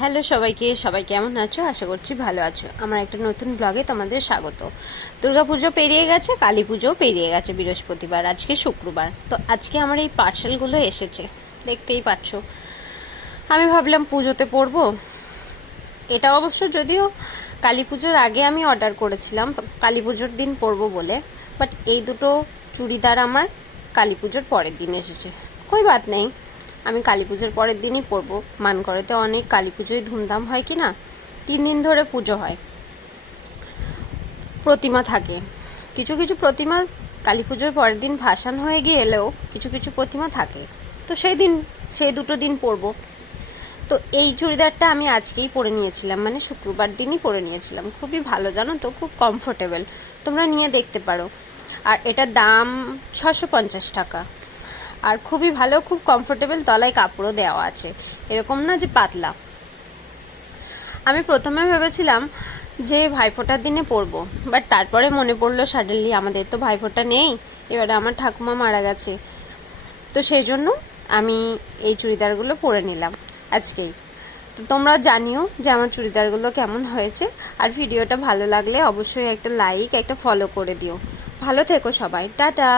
Hello সবাইকে, সবাই কেমন আছো? আশা করছি ভালো আছো। আমার একটা নতুন ব্লগে তোমাদের স্বাগত। দুর্গাপুজো পেরিয়ে গেছে, কালী পুজোও পেরিয়ে গেছে বৃহস্পতিবার, আজকে শুক্রবার। তো আজকে আমার এই পার্সেলগুলো এসেছে, দেখতেই পাচ্ছ। আমি ভাবলাম পুজোতে পরবো। এটা অবশ্য যদিও কালী পুজোর আগে আমি অর্ডার করেছিলাম কালী পুজোর দিন পরবো বলে। বাট এই দুটো চুড়িদার আমার কালী পুজোর পরের দিন এসেছে। কই বাদ নেই। আমি কালী পুজোর পরের দিনই পরবো। মানকরেতে অনেক কালী পুজোয় ধুমধাম হয় কি না? তিন দিন ধরে পুজো হয়। প্রতিমা থাকে। কিছু কিছু প্রতিমা কালী পুজোর পরের দিন ভাসান হয়ে গিয়ে এলেও কিছু কিছু প্রতিমা থাকে। তো সেই দিন, সেই দুটো দিন পরবো। তো এই চুড়িদারটা আমি আজকেই পরে নিয়েছিলাম মানে শুক্রবার দিনই পরে নিয়েছিলাম। খুবই ভালো, জানো তো? খুব কমফোর্টেবল তোমরা নিয়ে দেখতে পারো। আর এটার দাম ছশো পঞ্চাশ টাকা। আর খুবই ভালো, খুব কমফোর্টেবল তলায় কাপড়ও দেওয়া আছে। এরকম না যে পাতলা। আমি প্রথমে ভেবেছিলাম যে ভাইফোঁটার দিনে পরবো বাট তারপরে মনে পড়ল সাডেনলি আমাদের তো ভাইফোঁটা নেই, এবারে আমার ঠাকুমা মারা গেছে। তো সেই জন্য আমি এই চুড়িদারগুলো পরে নিলাম আজকেই। তো তোমরা জানিও যে আমার চুড়িদারগুলো কেমন হয়েছে, আর ভিডিওটা ভালো লাগলে অবশ্যই একটা লাইক একটা ফলো করে দিও। ভালো থেকো সবাই, টাটা!